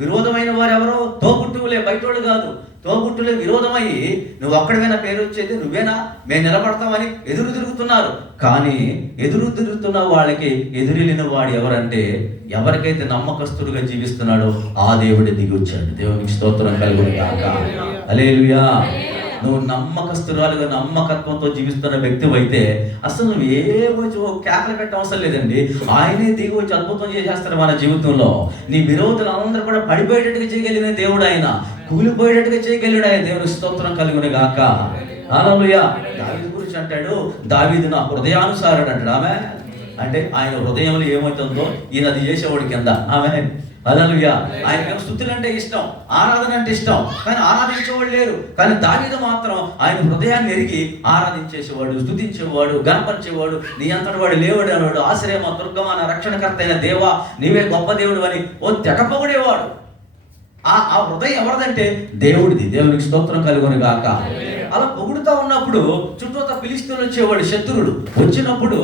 విరోధమైన వారు ఎవరో తోబుట్టువులే, బయటోళ్ళు కాదు. తోబుట్టులే విరోధమయ్యి నువ్వు ఒక్కడికైనా పేరు వచ్చేది, నువ్వేనా, మేము నిలబడతామని ఎదురు తిరుగుతున్నారు. కానీ ఎదురు తిరుగుతున్న వాళ్ళకి ఎదురెళ్ళిన వాడు ఎవరంటే, ఎవరికైతే నమ్మకస్తుడుగా జీవిస్తున్నాడో ఆ దేవుడే దిగి వచ్చాడు. దేవునికి స్తోత్రం కలుగును గాక. హల్లెలూయా. నువ్వు నమ్మకస్తురాలుగా నమ్మకత్వంతో జీవిస్తున్న వ్యక్తి అయితే అసలు నువ్వు ఏమో కేకలు పెట్ట అవసరం లేదండి. ఆయనే దిగి వచ్చి అద్భుతం చేసేస్తాడు మన జీవితంలో. నీ విరోధులు అందరూ కూడా పడిపోయేటట్టుగా చేయగలిగిన దేవుడు ఆయన, కూలిపోయేటట్టుగా చేయగలిగాడు ఆయన. దేవుని స్తోత్రం కలుగును గాక. హల్లెలూయా. దావీదు గురించి అంటాడు, దావీదు నా హృదయానుసారుడు అంటాడు. ఆమె అంటే ఆయన హృదయంలో ఏమవుతుందో ఈయన అది చేసేవాడు కింద. ఆమేన్. హల్లెలూయా. ఆయనకి స్తుతులు అంటే ఇష్టం, ఆరాధన అంటే ఇష్టం, కానీ ఆరాధించేవాడు లేరు. కానీ దావీదు మాత్రం ఆయన హృదయాన్ని ఎరిగి ఆరాధించేసేవాడు, స్తుతించేవాడు, గణపరిచేవాడు. నీ అంతటి వాడు లేవాడు అనేవాడు. ఆశ్రయమా, దుర్గమా, నా రక్షణకర్త అయిన దేవా, నీవే గొప్ప దేవుడు అని తెగపొగిడేవాడు. ఆ హృదయం ఎవరిదంటే దేవుడిది. దేవునికి స్తోత్రం కలుగును గాక. అలా పొగుడుతా ఉన్నప్పుడు చుట్టూతా ఫిలిష్తీయులు వచ్చేవాడు, శత్రువులు వచ్చినప్పుడు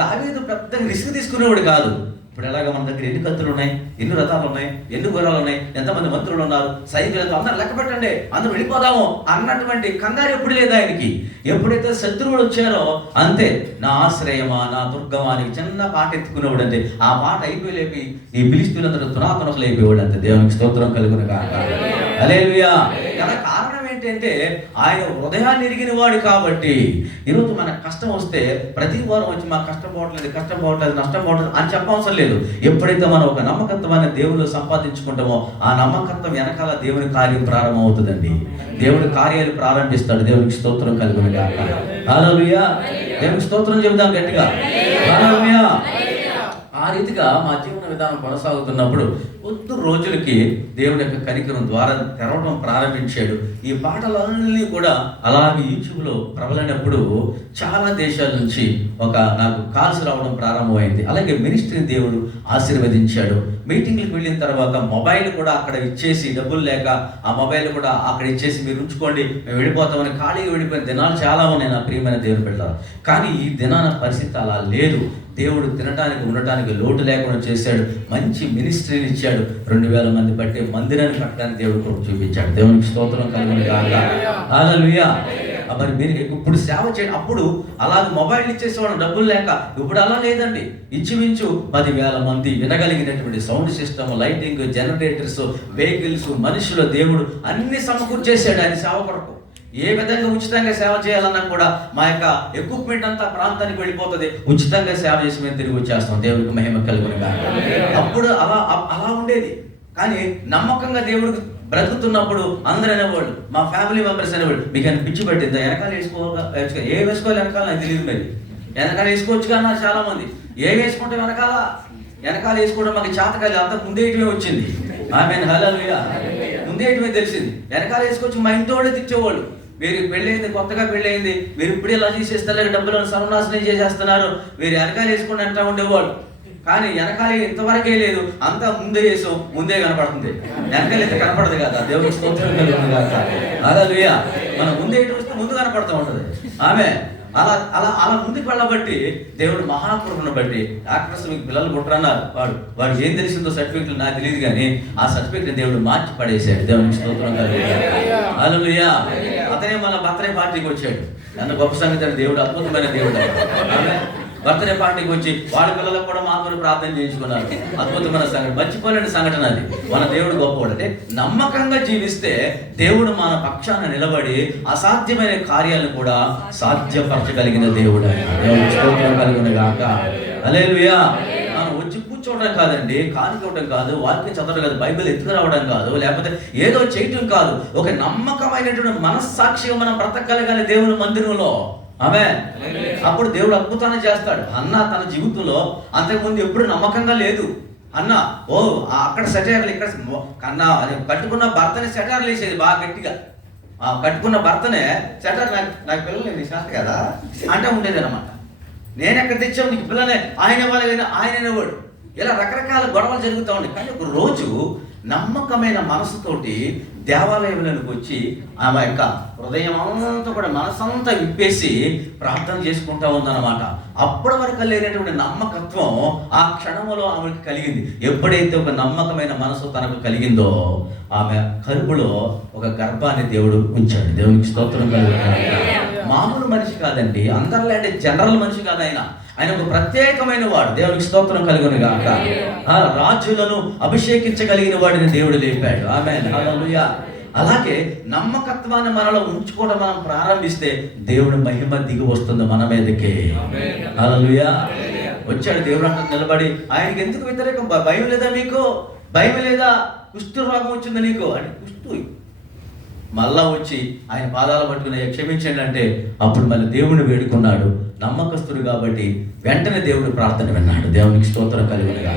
దావీదు పెద్దగా రిస్క్ తీసుకునేవాడు కాదు. ఇప్పుడు ఎలాగ మన దగ్గర ఎన్ని కత్తులు ఉన్నాయి, ఎన్ని రథాలు ఉన్నాయి, ఎన్ని గుర్రాలు ఉన్నాయి, ఎంతమంది మంత్రులు ఉన్నారు, సైనికులు అందరూ లెక్క పెట్టండి, అందరూ వెళ్ళిపోదాము అన్నటువంటి కంగారు ఎప్పుడు లేదు ఆయనకి. ఎప్పుడైతే శత్రువులు వచ్చారో అంతే, నా ఆశ్రయమా, నా దుర్గమా అని చిన్న పాట ఎత్తుకునేవాడు. అంతే, ఆ పాట అయిపోయి ఈ ఫిలిష్తీయులందరూ తునాతునకలు అయిపోయాడు. అంతే, దేవునికి స్తోత్రం కలుగును గాక. హల్లెలూయా. గల కారణం ఏంటంటే ఆయన హృదయాన్ని ఎరిగిన వాడు కాబట్టి. ఈరోజు మనకు కష్టం వస్తే ప్రతి వారం వచ్చి మాకు కష్టం పోవట్లేదు నష్టం పోవట్లేదు అని చెప్పవసరం లేదు. ఎప్పుడైతే మనం ఒక నమ్మకత్వమైన దేవుళ్ళు సంపాదించుకుంటామో ఆ నమ్మకత్వం వెనకాల దేవుని కార్యం ప్రారంభం అవుతుందండి. దేవుడి కార్యాలు ప్రారంభిస్తాడు. దేవునికి స్తోత్రం కలుగును గాక. హల్లెలూయా. దేవునికి స్తోత్రం చెబుదాం గట్టిగా. హల్లెలూయా. ఆ రీతిగా మా జీవన విధానం కొనసాగుతున్నప్పుడు కొద్ది రోజులకి దేవుడి యొక్క కనికరం ద్వారా తెరవడం ప్రారంభించాడు. ఈ పాటలన్నీ కూడా అలాగే యూట్యూబ్లో ప్రబలినప్పుడు చాలా దేశాల నుంచి నాకు కాల్స్ రావడం ప్రారంభమైంది. అలాగే మినిస్ట్రీని దేవుడు ఆశీర్వదించాడు. మీటింగ్లకు వెళ్ళిన తర్వాత మొబైల్ కూడా అక్కడ ఇచ్చేసి, డబ్బులు లేక ఆ మొబైల్ కూడా అక్కడ ఇచ్చేసి మీరు ఉంచుకోండి, మేము వెళ్ళిపోతామని ఖాళీగా వెళ్ళిపోయిన దినాలు చాలా ఉన్నాయి నా ప్రియమైన దేవుని బిడ్డలారా. కానీ ఈ దినాన పరిస్థితి అలా లేదు. దేవుడు తినడానికి ఉండటానికి లోటు లేకుండా చేశాడు. మంచి మినిస్ట్రీని ఇచ్చాడు. 2000 మంది బట్టి మందిరాన్ని కట్టడానికి దేవుడు కూడా చూపించాడు. దేవునికి స్తోత్రం కలుగును గాక. హల్లెలూయా. మరి మీరు ఇప్పుడు సేవ చేయండి. అప్పుడు అలాగే మొబైల్ ఇచ్చేసేవాడు డబ్బులు లేక. ఇప్పుడు అలా లేదండి. ఇంచుమించు 10,000 మంది వినగలిగినటువంటి sound system, lighting, generators, vehicles, మనుషులు దేవుడు అన్ని సమకూర్చేశాడు ఆయన సేవ కొరకు. ఏ విధంగా ఉచితంగా సేవ చేయాలన్నా కూడా మా యొక్క ఎక్విప్మెంట్ అంతా ప్రాంతానికి వెళ్ళిపోతుంది. ఉచితంగా సేవ చేసి మేము తిరిగి వచ్చేస్తాం. దేవుడికి మహిమ కలుగును గాక. అప్పుడు అలా ఉండేది. కానీ నమ్మకంగా దేవుడికి బ్రతుకుతున్నప్పుడు అందరూ అనేవాళ్ళు, మా ఫ్యామిలీ మెంబర్స్ అనేవాళ్ళు, మీకు అని పిచ్చి పట్టిందా, వెనకాల ఏ వేసుకోవాలి వెనకాల నాకు తెలియదు. మరి వెనకాల వేసుకోవచ్చు కన్నా చాలా మంది ఏ వేసుకుంటే వెనకాల వేసుకోవడం మాకు చేతకాలి. అంతా ముందేయటమే వచ్చింది. ఆమేన్. హల్లెలూయా. ముందేయటమే తెలిసింది. వెనకాల వేసుకోవచ్చు. మా ఇంటి వాళ్ళే తిట్టేవాళ్ళు, మీరు పెళ్ళయింది, కొత్తగా పెళ్ళయింది, మీరు ఇప్పుడు ఇలా తీసేస్తారు, డబ్బులను సర్వనాశనం చేసేస్తున్నారు, మీరు వెనకాల వేసుకుని అంటూ ఉండేవాళ్ళు. కానీ వెనకాల ఇంతవరకే లేదు, అంతా ముందే వేసాం, ముందే కనపడుతుంది. వెనకాల అయితే కనపడదు కదా. దేవునికి స్తోత్రం కలుగును గాక. హల్లెలూయా. మనం ముందే ఇటు వస్తే ముందు కనపడుతూ ఉంటుంది. ఆమె అలా అలా అలా ముందుకు వెళ్ళబట్టి దేవుడు మహాకృపను బట్టి డాక్టర్స్ మీకు పిల్లలు పుట్టరన్నారు. వాడు ఏం తెలిసిందో సర్టిఫికెట్లు నాకు తెలియదు, కానీ ఆ సర్టిఫికెట్ దేవుడు మార్చి పడేశాడు. దేవునికి స్తోత్రం కలుగును గాక. హల్లెలూయా. అతనే మన బర్త్డే పార్టీకి వచ్చాడు. ఎంత గొప్ప సంగతి. దేవుడు అద్భుతమైన దేవుడు. ఆమె బర్త్డే పార్టీకి వచ్చి వాళ్ళ పిల్లలకు కూడా మాతో ప్రార్థన చేయించుకున్నారు. అద్భుతమైన సంఘటన, మర్చిపోలేని సంఘటన అది. మన దేవుడు గొప్పవాడు. అంటే నమ్మకంగా జీవిస్తే దేవుడు మన పక్షాన నిలబడి అసాధ్యమైన కార్యాలను కూడా సాధ్యపరచగలిగిన దేవుడు. దేవుడు స్తోత్రం కలుగును గాక. హల్లెలూయా. మనం వచ్చి కూర్చోవడం కాదండి, కానుకోవడం కాదు, వాక్యం చదవడం కాదు, బైబిల్ ఎత్తుకురావడం కాదు, లేకపోతే ఏదో చేయటం కాదు. ఒక నమ్మకమైనటువంటి మనస్సాక్షిగా మనం బ్రతకగలగాలి దేవుని మందిరంలో. ఆమేన్. అప్పుడు దేవుడు అద్భుతాన్ని చేస్తాడు. అన్న తన జీవితంలో అంతకుముందు ఎప్పుడు నమ్మకంగా లేదు. అన్న అక్కడ సెటైర్లు, ఇక్కడ కన్నా కట్టుకున్న భర్తని సెటైర్లు వేసేది బాగా గట్టిగా. కట్టుకున్న భర్తనే సెటైర్, నాకు పిల్లలు నీ శాస్త్ర కదా అంటే ఉండేది అనమాట. నేను ఎక్కడ తెచ్చావు నీకు పిల్లనే, ఆయన వాళ్ళైనా ఆయన అనేవాడు. ఇలా రకరకాల గొడవలు జరుగుతూ ఉండే. కానీ ఒక రోజు నమ్మకమైన మనసుతోటి దేవాలయంలోకి వచ్చి ఆమె యొక్క హృదయం అంతా కూడా మనసంతా విప్పేసి ప్రార్థన చేసుకుంటా ఉందన్నమాట. అప్పటి వరకు లేనటువంటి నమ్మకత్వం ఆ క్షణంలో ఆమెకి కలిగింది. ఎప్పుడైతే ఒక నమ్మకమైన మనసు తనకు కలిగిందో ఆమె కడుపులో ఒక గర్భాన్ని దేవుడు ఉంచాడు. దేవునికి స్తోత్రం కలుగును. మామూలు మనిషి కాదండి, అందరిలాంటి జనరల్ మనిషి కాదు ఆయన. ఆయన ఒక ప్రత్యేకమైన వాడు. దేవునికి స్తోత్రం కలుగును గాక. రాజులను అభిషేకించగలిగిన వాడిని దేవుడు లేపాడు. ఆమేన్. హల్లెలూయా. అలాగే నమ్మకత్వాన్ని మనలో ఉంచుకోవడం మనం ప్రారంభిస్తే దేవుడి మహిమ దిగి వస్తుంది మన మీదకి. హల్లెలూయా. వచ్చాడు దేవుడు అంట నిలబడి, ఆయనకి ఎందుకు వ్యతిరేకం? భయం లేదా మీకు? భయం లేదా? కుష్టు రోగం వచ్చింది నీకు అంటే మళ్ళా వచ్చి ఆయన పాదాలు పట్టుకుని క్షమించండి అంటే అప్పుడు మళ్ళీ దేవుని వేడుకున్నాడు. నమ్మకస్తుడు కాబట్టి వెంటనే దేవుడు ప్రార్థన విన్నాడు. దేవునికి స్తోత్రం కలుగునుగా.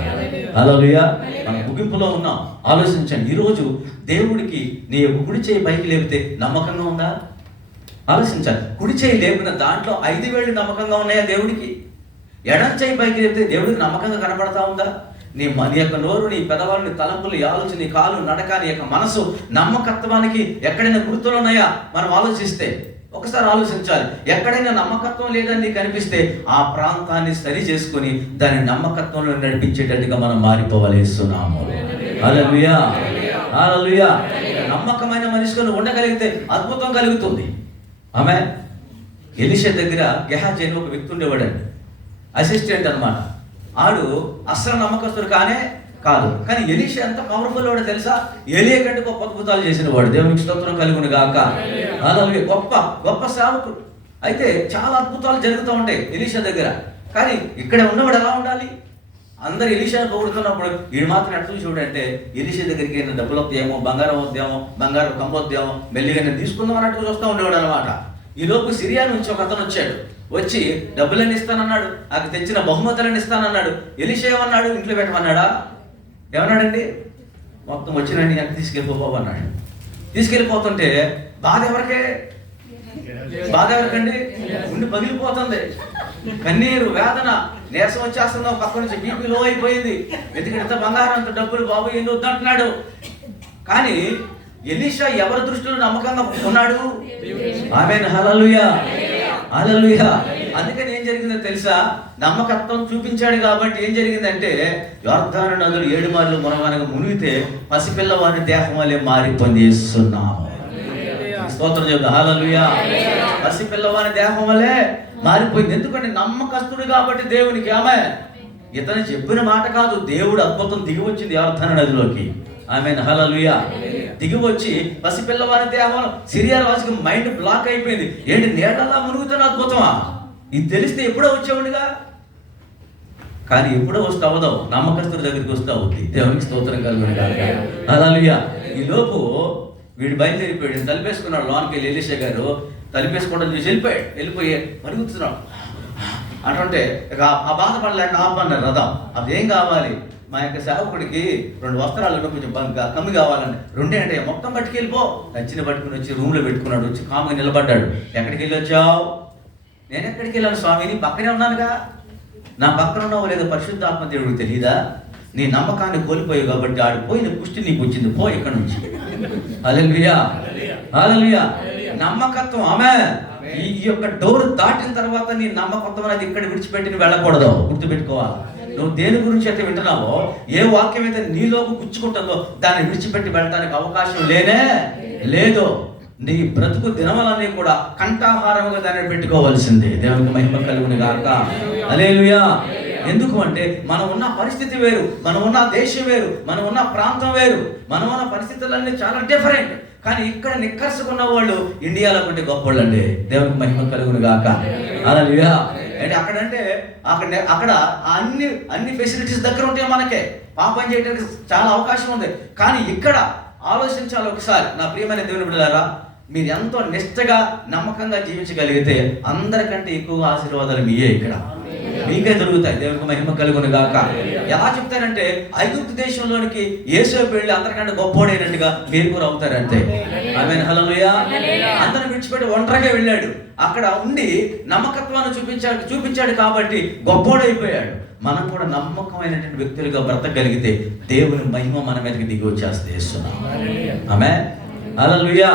హల్లెలూయా. మనం ముగింపులో ఉన్నాం. ఆలోచించండి, ఈరోజు దేవుడికి నీ కుడి చేయి పైకి లేపితే నమ్మకంగా ఉందా? ఆలోచించాలి. కుడి చేయి లేపిన దాంట్లో 5 వేళ్ళు నమ్మకంగా ఉన్నాయా దేవుడికి? ఎడం చేయి పైకి లేపితే దేవుడికి నమ్మకంగా కనబడతా ఉందా? నీ యొక్క నోరు, నీ పెదవాళ్ళు, నీ తలంపులు, నీ ఆలోచన, నీ కాలు, నడక, నీ యొక్క మనసు నమ్మకత్వానికి ఎక్కడైనా గుర్తులు ఉన్నాయా? మనం ఆలోచిస్తే ఒకసారి ఆలోచించాలి. ఎక్కడైనా నమ్మకత్వం లేదని నీకు అనిపిస్తే ఆ ప్రాంతాన్ని సరి చేసుకుని దాని నమ్మకత్వంలో నడిపించేటట్టుగా మనం మారిపోవాలి. యేసునామములో. హల్లెలూయా, హల్లెలూయా. నమ్మకమైన మనిషిగా నువ్వు ఉండగలిగితే అద్భుతం కలుగుతుంది. ఆమె ఎలీషా దగ్గర గెహాజీ అని ఒక వ్యక్తి ఉండేవాడండి, అసిస్టెంట్ అన్నమాట. ఆడు అస్సలు నమ్మకస్తుడు కానే కాదు. కానీ ఎలీషా ఎంత పవర్ఫుల్ వాడో తెలుసా? ఎలియా కంటే గొప్ప అద్భుతాలు చేసిన వాడు. దేవునికి స్తోత్రం కలుగును గాక. అలాగే గొప్ప గొప్ప సేవకుడు. అయితే చాలా అద్భుతాలు జరుగుతూ ఉంటాయి ఎలీషా దగ్గర. కానీ ఇక్కడ ఉన్నవాడు ఎలా ఉండాలి? అందరు ఎలీషాను పొగుడుతున్నప్పుడు వీడు మాత్రం ఎట్లా చూడంటే ఎలీషా దగ్గరికి ఏమైనా డబ్బులు వస్తాయేమో, బంగారం వద్దామో, బంగారం కమ్మొద్దామో, మెల్లిగా తీసుకుందాం అన్నట్టు చూస్తూ ఉండేవాడు అనమాట. ఈ లోపు సిరియా నుంచి ఒక అతను వచ్చాడు. వచ్చి డబ్బులని ఇస్తానన్నాడు, నాకు తెచ్చిన బహుమతులను ఇస్తానన్నాడు. ఎలీషా ఏమన్నాడు? ఇంట్లో పెట్టమన్నాడా? ఏమన్నాడండి? మొత్తం వచ్చినండి నాకు తీసుకెళ్ళిపోబాబు అన్నాడు. తీసుకెళ్ళిపోతుంటే బాధ ఎవరికే? బాధ ఎవరికండి? ఉండి పగిలిపోతుంది, కన్నీరు, వేదన, నీరసం వచ్చేస్తుంది. పక్క నుంచి బీపీ లో అయిపోయింది. ఎందుకంటే ఇంత బంగారం, అంత డబ్బులు, బాబు ఏం వద్దంటున్నాడు. కానీ ఎలీషా ఎవరి దృష్టిలో నమ్మకంగా ఉన్నాడు? ఆమేన్, హల్లెలూయా, హల్లెలూయా. అందుకని ఏం జరిగిందో తెలుసా? నమ్మకత్వం చూపించాడు కాబట్టి ఏం జరిగిందంటే యొర్దాను నదులు 7 మార్లు మనకు మునిగితే పసిపిల్లవారి దేహం వల్లే మారిపోయేస్తున్నాము. స్తోత్రం చెప్తా. హల్లెలూయా. పసిపిల్లవారి దేహం వల్లే మారిపోయింది. ఎందుకంటే నమ్మకస్తుడు కాబట్టి దేవునికి. ఆమె ఇతను చెప్పిన మాట కాదు, దేవుడు అద్భుతం దిగి వచ్చింది యొర్దాను నదిలోకి. ఆమేన్, హల్లెలూయా. దిగి వచ్చి పసిపిల్లవారి దేహం, సిరియా రాజుకి మైండ్ బ్లాక్ అయిపోయింది. ఏంటి నీళ్ళలా మునుగుతున్న అద్భుతమా? ఇది తెలిస్తే ఎప్పుడో వచ్చేవాడిగా. కానీ ఎప్పుడో వస్తే అవ్వదు, నమ్మకస్తుడి దగ్గరికి వస్తే అవుద్ది. దేవునికి స్తోత్రం కలుగును గాక. హల్లెలూయా. ఈ లోపు వీడు బయలుదేరిపోయాడు, తలిపేసుకున్నాడు. లోనికి వెళ్ళి ఎలీషా గారు తలిపేసుకోవడం చూసి వెళ్ళిపోయి మరుగుతున్నాడు. అంటే ఆ బాధపడలేక ఆపన్నారు రథం. అది ఏం కావాలి? మా యొక్క సేవకుడికి 2 వస్త్రాలు కొంచెం కమ్మి కావాలండి. 2 అంటే మొత్తం పట్టుకెళ్ళిపో. నచ్చిన పట్టుకుని వచ్చి రూమ్లో పెట్టుకున్నాడు. వచ్చి కాముగా నిలబడ్డాడు. ఎక్కడికి వెళ్ళి వచ్చావు? నేను ఎక్కడికి వెళ్ళాను స్వామి, నీ పక్కనే ఉన్నానుగా. నా పక్కన ఉన్నావు లేదో పరిశుద్ధాత్మ దేవుడికి తెలియదా? నీ నమ్మకాన్ని కోల్పోయావు కాబట్టి ఆడిపోయిన పుష్టి నీకు వచ్చింది, పో ఇక్కడ నుంచి. హల్లెలూయా, హల్లెలూయా. నమ్మకత్వం. ఆమె ఈ యొక్క డోర్ దాటిన తర్వాత నీ నమ్మకత్వం అనేది ఇక్కడ విడిచిపెట్టి వెళ్ళకూడదు. గుర్తుపెట్టుకోవాలి. నువ్వు దేని గురించి అయితే వింటున్నావో, ఏ వాక్యం అయితే నీలోకి గుచ్చుకుంటుందో దాన్ని విడిచిపెట్టి వెళ్ళడానికి అవకాశం లేనే లేదు. నీ బ్రతుకు దినములన్నీ కూడా కంఠాహారముగా దాన్ని పెట్టుకోవాల్సిందే. దేవునికి మహిమ కలుగును గాక. హల్లెలూయా. ఎందుకు అంటే మనం ఉన్న పరిస్థితి వేరు, మనం ఉన్న దేశం వేరు, మనం ఉన్న ప్రాంతం వేరు, మనం ఉన్న పరిస్థితులన్నీ చాలా డిఫరెంట్. కానీ ఇక్కడ నిక్కర్సుకున్న వాళ్ళు ఇండియాలో కంటే గొప్పవాళ్ళు అండి. దేవునికి మహిమ కలుగును గాక. హల్లెలూయా. అంటే అక్కడ అన్ని ఫెసిలిటీస్ దగ్గర ఉంటాయి. మనకే పాపం చేయడానికి చాలా అవకాశం ఉంది. కానీ ఇక్కడ ఆలోచించాలి ఒకసారి. నా ప్రియమైన దేవుని బిడ్డలారా, మీరు ఎంతో నిష్ఠగా నమ్మకంగా జీవించగలిగితే అందరికంటే ఎక్కువ ఆశీర్వాదాలు మీయే ఇక్కడ మీకే దొరుకుతాయి. దేవునికి మహిమ కలుగును గాక. ఎలా చెప్తారంటే ఐగుప్తు దేశంలోనికి యేసేపు వెళ్ళి అందరికంటే గొప్పోడైనట్టుగా మీరు కూడా అవుతారంటే. ఆమేన్, హల్లెలూయా. అందరిని విడిచిపెట్టి ఒంటరిగా వెళ్ళాడు. అక్కడ ఉండి నమ్మకత్వాన్ని చూపించాడు కాబట్టి గొప్పోడైపోయాడు. మనం కూడా నమ్మకమైనటువంటి వ్యక్తులుగా బ్రతకగలిగితే దేవుని మహిమ మన మీదకి దిగి వచ్చేస్తున్నాం. ఆమేన్, హల్లెలూయా.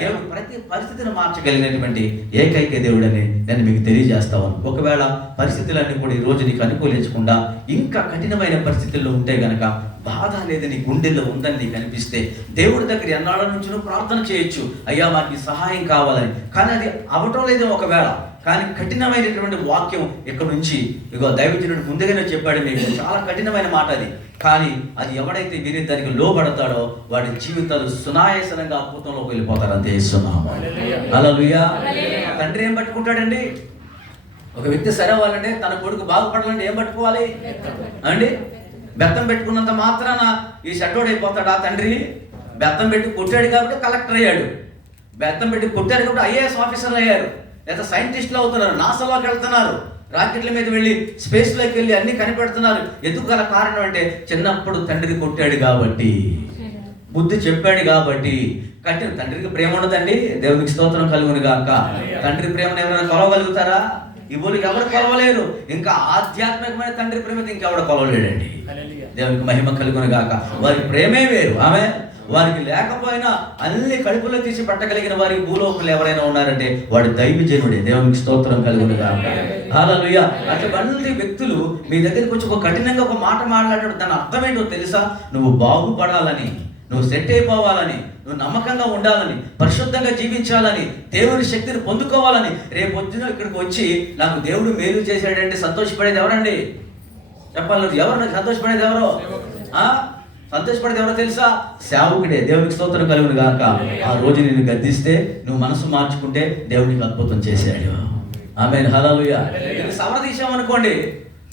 దేవుడు ప్రతి పరిస్థితిని మార్చగలిగినటువంటి ఏకైక దేవుడని నేను మీకు తెలియజేస్తాను. ఒకవేళ పరిస్థితులన్నీ కూడా ఈ రోజు నీకు అనుకూలించకుండా ఇంకా కఠినమైన పరిస్థితుల్లో ఉంటే గనక, బాధ అనేది నీ గుండెల్లో ఉందని నీకు అనిపిస్తే దేవుడి దగ్గర ఎన్నాళ్ళ నుంచి నువ్వు ప్రార్థన చేయొచ్చు, అయ్యా మాకు సహాయం కావాలని. కానీ అది అవటం లేదు ఒకవేళ. కానీ కఠినమైనటువంటి వాక్యం ఇక్కడ నుంచి ఇగో దైవజనుడు ముందుగానే చెప్పాడు మీకు, చాలా కఠినమైన మాట అది. కానీ అది ఎవడైతే విని దానికి లోబడతాడో వాడి జీవితాలు సునాయాసనంగా అద్భుతంలోకి వెళ్ళిపోతారు. అంతే ఇస్తున్నాము. హల్లెలూయా. తండ్రి ఏం పట్టుకుంటాడండి? ఒక వ్యక్తి సరే అవ్వాలంటే, తన కొడుకు బాగుపడాలంటే ఏం పట్టుకోవాలి అండి? బెత్తం పెట్టుకున్నంత మాత్రాన ఈ షట్టోడు అయిపోతాడు ఆ తండ్రి? బెత్తం పెట్టి కొట్టాడు కాబట్టి కలెక్టర్ అయ్యాడు. బెత్తం పెట్టి కొట్టారు కాబట్టి ఐఏఎస్ ఆఫీసర్లు అయ్యారు, లేదా సైంటిస్టులు అవుతున్నారు, నాసాలోకి వెళ్తున్నారు, రాకెట్ల మీద వెళ్ళి స్పేస్లోకి వెళ్ళి అన్ని కనిపెడుతున్నారు. ఎందుకు గల కారణం అంటే చిన్నప్పుడు తండ్రి కొట్టాడు కాబట్టి, బుద్ధి చెప్పాడు కాబట్టి. కట్టిన తండ్రికి ప్రేమ ఉండదండి. దేవునికి స్తోత్రం కలుగును గాక. తండ్రి ప్రేమను ఎవరైనా కొలవగలుగుతారా? ఈ ఊరికి ఎవరు కొలవలేరు. ఇంకా ఆధ్యాత్మికమైన తండ్రి ప్రేమతో ఇంకెవడ కొలవలేడండి. దేవునికి మహిమ కలుగును గాక. వారి ప్రేమే వేరు. ఆమె వారికి లేకపోయినా అన్ని కడుపులో తీసి పట్టగలిగిన వారికి భూలోకులు ఎవరైనా ఉన్నారంటే వాడు దైవజనుడే. దేవునికి స్తోత్రం కలుగును గాక. హల్లెలూయా. అటువంటి వ్యక్తులు మీ దగ్గరికి వచ్చి ఒక కఠినంగా ఒక మాట మాట్లాడాడు. దాని అర్థం ఏంటో తెలుసా? నువ్వు బాగుపడాలని, నువ్వు సెట్ అయిపోవాలని, నువ్వు నమ్మకంగా ఉండాలని, పరిశుద్ధంగా జీవించాలని, దేవుని శక్తిని పొందుకోవాలని. రేపు పొద్దున ఇక్కడికి వచ్చి నాకు దేవుడు మేలు చేశాడంటే సంతోషపడేది ఎవరండి? చెప్పాలి. ఎవరు నాకు సంతోషపడేది? ఎవరో సంతోషపడేది ఎవరో తెలుసా? సేవకుడే. దేవునికి స్తోత్రం కలుగును గాక. ఆ రోజు నిన్ను గద్దిస్తే నువ్వు మనసు మార్చుకుంటే దేవునికి అద్భుతం చేశాడు. ఆమేన్. హల్లెలూయా. సవరదీశామనుకోండి,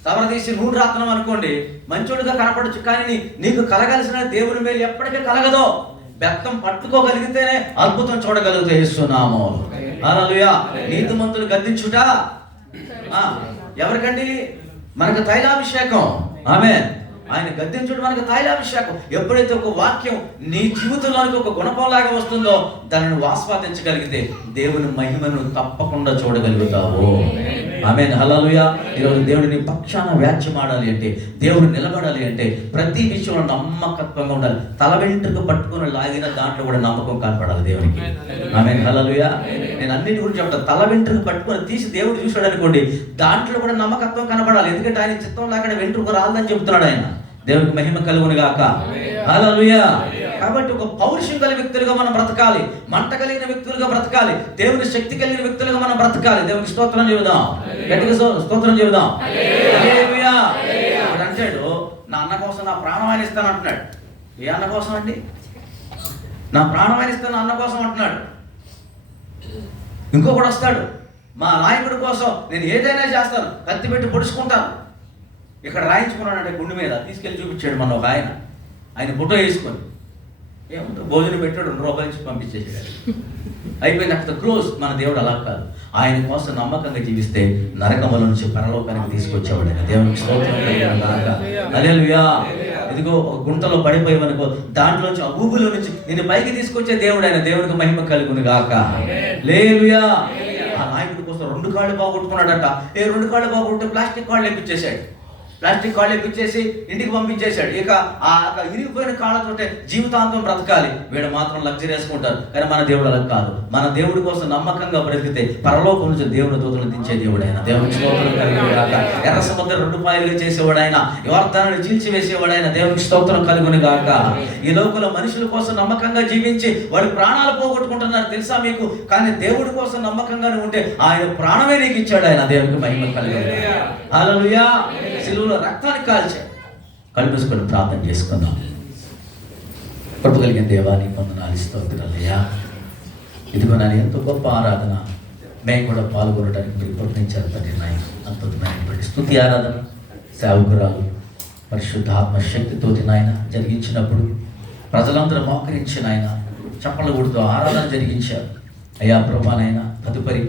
సవరదీసి నూనె రాత్రం అనుకోండి, మంచోడుగా కనపడచ్చు, కానీ నీకు కలగాల్సిన దేవుని మేలు ఎప్పటికీ కలగదో. బెత్తం పట్టుకోగలిగితేనే అద్భుతం చూడగలుగుతాయి. యేసునామములో. హల్లెలూయా. నీతిమంతులు గద్దించుట ఎవరికండి? మనకు తైలాభిషేకం. ఆమేన్. ఆయన గద్దించుడు మనకు తైలాభిషేకం. ఎప్పుడైతే ఒక వాక్యం నీ జీవితంలోనికి ఒక గుణపంలాగా వస్తుందో దానిని ఆస్వాదించగలిగితే దేవుని మహిమను తప్పకుండా చూడగలుగుతావు. ఆమేన్. హల్లెలూయా. ఈరోజు దేవుడిని పక్షాన వ్యాఖ్యమాడాలి అంటే, దేవుడు నిలబడాలి అంటే ప్రతి విషయంలో నమ్మకత్వంగా ఉండాలి. తల వెంట్రుక పట్టుకుని లాగిన దాంట్లో కూడా నమ్మకం కనపడాలి దేవునికి. ఆమేన్. హల్లెలూయా. నేను అన్నిటి గురించి చెప్తాను. తల వెంట్రుక పట్టుకొని తీసి దేవుడు చూశాడు అనుకోండి, దాంట్లో కూడా నమ్మకత్వం కనపడాలి. ఎందుకంటే ఆయన చిత్తం లాగా వెంట్రుక రాదని చెబుతున్నాడు ఆయన. దేవునికి మహిమ కలుగును గాక. హల్లెలూయా. కాబట్టి ఒక పౌరుషం కలిగిన వ్యక్తులుగా మనం బ్రతకాలి, మంట కలిగిన వ్యక్తులుగా బ్రతకాలి, దేవుని శక్తి కలిగిన వ్యక్తులుగా మనం బ్రతకాలి. దేవునికి స్తోత్రం చెబుదాం. గట్టిగా స్తోత్రం చెబుదాం. హల్లెలూయా. ఇప్పుడు అంటాడు, నా అన్న కోసం నా ప్రాణం ఆయన ఇస్తాను అంటున్నాడు. ఏ అన్న కోసం అండి? నా ప్రాణం ఆయన ఇస్తాను అన్న కోసం అంటున్నాడు. ఇంకొకడు వస్తాడు, మా నాయకుడి కోసం నేను ఏదైనా చేస్తాను, కత్తి పెట్టి పొడుచుకుంటాను. ఇక్కడ రాయించుకున్నాడంటే గుండె మీద తీసుకెళ్ళి చూపించాడు మన ఒక ఆయన ఫోటో వేసుకొని. ఏమంటే భోజనం పెట్టాడు, 2 రూపాయలు ఇచ్చి పంపించేసాడు. అయిపోయింది, అక్కడ క్లోజ్. మన దేవుడు అలా కాదు. ఆయన కోసం నమ్మకంగా జీవిస్తే నరకముల నుంచి పరలోకానికి తీసుకొచ్చేవాడు. దేవునికి స్తోత్రం కలుగును గాక. హల్లెలూయా. ఇదిగో ఒక గుంటలో పడిపోయావనుకో, దాంట్లోంచి ఆ ఊబిలో నుంచి నిన్ను పైకి తీసుకొచ్చే దేవుడు ఆయన. దేవునికి మహిమ కలుగును గాక. హల్లెలూయా. ఆ నాయకుడి కోసం 2 కాళ్ళు బాగొట్టుకున్నాడట. 2 కాళ్ళు బాగొట్టు ప్లాస్టిక్ కాళ్ళు ఎక్కించేశాడు. ప్లాస్టిక్ కాళ్ళు ఎక్కించేసి ఇంటికి పంపించేశాడు. ఇక ఆ ఇరిగిపోయిన కాళ్ళతోటే జీవితాంతం బ్రతకాలి. వీడు మాత్రం లగ్జరీ వేసుకుంటారు. కానీ మన దేవుడు అలా కాదు. మన దేవుడి కోసం నమ్మకంగా బ్రతికితే పరలోకం నుంచి దేవుని దూతలు దించే దేవుడు ఆయన. దేవునికి స్తోత్రం కలుగును గాక. ఎర్ర సముద్రం 2 పాయలుగా చేసేవాడు ఆయన. యోర్దానుని చీల్చివేసేవాడు ఆయన. దేవునికి స్తోత్రం కలుగును గాక. ఈ లోకంలో మనుషుల కోసం నమ్మకంగా జీవించి వాడు ప్రాణాలు పోగొట్టుకుంటున్నారు తెలుసా మీకు? కానీ దేవుడి కోసం నమ్మకంగానే ఉంటే ఆయన ప్రాణమే నీకు ఇచ్చాడు ఆయన. దేవునికి మహిమ కలుగును గాక. హల్లెలూయా. సిలువలో రక్తాన్ని కాల్చాడు. కళ్ళు మూసుకొని ప్రార్థన చేసుకుందాం. కృపగలిగిన దేవా, నీ వందనాలు స్తోత్రాలయ్యా. ఇదిగో నాని ఎంతో గొప్ప ఆరాధన మేము కూడా పాల్గొనడానికి మీరు కృపణించారు తండ్రి. నాయన అద్భుతమైనటువంటి స్తుతి ఆరాధన సేవకురాలు పరిశుద్ధాత్మ శక్తితో నాయన జరిగించినప్పుడు ప్రజలందరూ మోకరించిన ఆయన చప్పలు కొడుతూ ఆరాధన జరిగించారు. అయ్యా ప్రభా నాయన, తదుపరి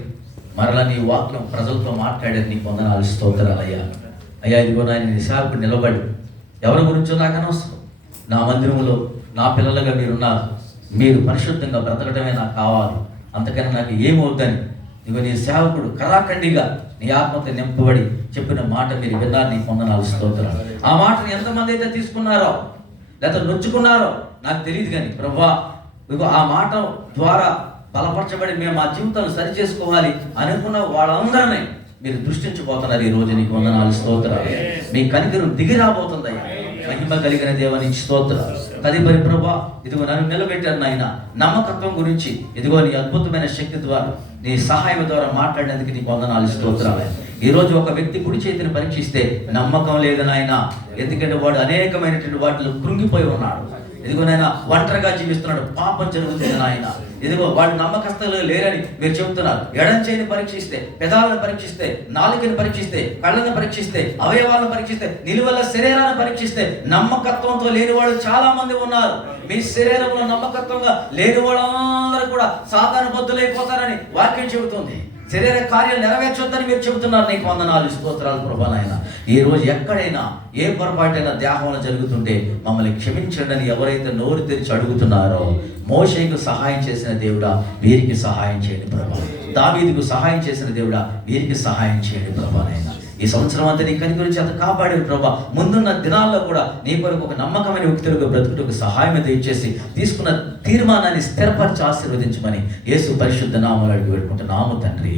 మరలా నీ వాక్యం ప్రజలతో మాట్లాడేది నీ వందనాలు స్తోత్రాలయ్యా. అయ్యా ఇదిగో నాయన, నీ సేవకుడు నిలబడి ఎవరి గురించో నాకు అనవసరం, నా మందిరంలో నా పిల్లలుగా మీరున్నారు, మీరు పరిశుద్ధంగా బ్రతకడమే నాకు కావాలి, అంతకన్నా నాకు ఏమవుద్దని ఇదిగో నీ సేవకుడు కరాఖండిగా నీ ఆత్మతో నింపబడి చెప్పిన మాట మీరు విన్నారు. నీ వందనాలు స్తోత్రాలు. ఆ మాటను ఎంతమంది అయితే తీసుకున్నారో లేదా నొచ్చుకున్నారో నాకు తెలియదు, కానీ ప్రభువా ఇదిగో ఆ మాట ద్వారా బలపరచబడి మేము మా జీవితాలు సరి చేసుకోవాలి అనుకున్న వాళ్ళందరినీ మీరు దృష్టించిపోతున్నారు. ఈ రోజు నీకు వందనాలు స్తోత్రాలు. మీ కనికరం దిగి రాబోతుందయ్యా. మహిమ కలిగిన దేవానికి స్తోత్రాలు. తదుపరి ప్రభా ఇదిగో నన్ను నిలబెట్టారు నాయన. నమ్మకత్వం గురించి ఇదిగో నీ అద్భుతమైన శక్తి ద్వారా నీ సహాయం ద్వారా మాట్లాడేందుకు నీకు వందనాలు స్తోత్రాలు. ఈ రోజు ఒక వ్యక్తి కుడి చేతిని పరీక్షిస్తే నమ్మకం లేదు నాయన, ఎందుకంటే వాడు అనేకమైనటువంటి వాటిలో కృంగిపోయి ఉన్నాడు. ఇదిగో నాయన ఒంటరిగా జీవిస్తున్నాడు, పాపం జరుగుతుంది నాయన. ఇదిగో వాడు నమ్మకస్తులు లేరని మీరు చెబుతున్నారు. ఎడం చేయిని పరీక్షిస్తే, పెదాలను పరీక్షిస్తే, నాలుకని పరీక్షిస్తే, కళ్ళను పరీక్షిస్తే, అవయవాలను పరీక్షిస్తే, నిలువల శరీరాన్ని పరీక్షిస్తే నమ్మకత్వంతో లేని వాళ్ళు చాలా మంది ఉన్నారు. మీ శరీరంలో నమ్మకత్వంగా లేని వాళ్ళందరూ కూడా సాతాను బద్దులైపోతారని వాక్యం చెబుతుంది. శరీర కార్యాలు నెరవేర్చొద్దని మీరు చెబుతున్నారు. నీకు వందనాలు, స్తోత్రాలు ప్రభా నాయన. ఈ రోజు ఎక్కడైనా ఏ పొరపాటైనా దేహంలో జరుగుతుంటే మమ్మల్ని క్షమించండి అని ఎవరైతే నోరు తెరిచి అడుగుతున్నారో, మోషేకు సహాయం చేసిన దేవుడా వీరికి సహాయం చేయండి ప్రభా. దావీదుకు సహాయం చేసిన దేవుడా వీరికి సహాయం చేయండి ప్రభా నాయన. ఈ సంవత్సరం అంతా నీ కని గురించి అంత కాపాడేది ప్రభా. ముందున్న దినాల్లో కూడా నీ కొరకు ఒక నమ్మకమైన వ్యక్తులకు బ్రతుకుటకు సహాయం దయచేసి తీసుకున్న తీర్మానాన్ని స్థిరపరిచి ఆశీర్వదించమని యేసు పరిశుద్ధ నామములో అడిగి వేడుకుంటున్నాము తండ్రి.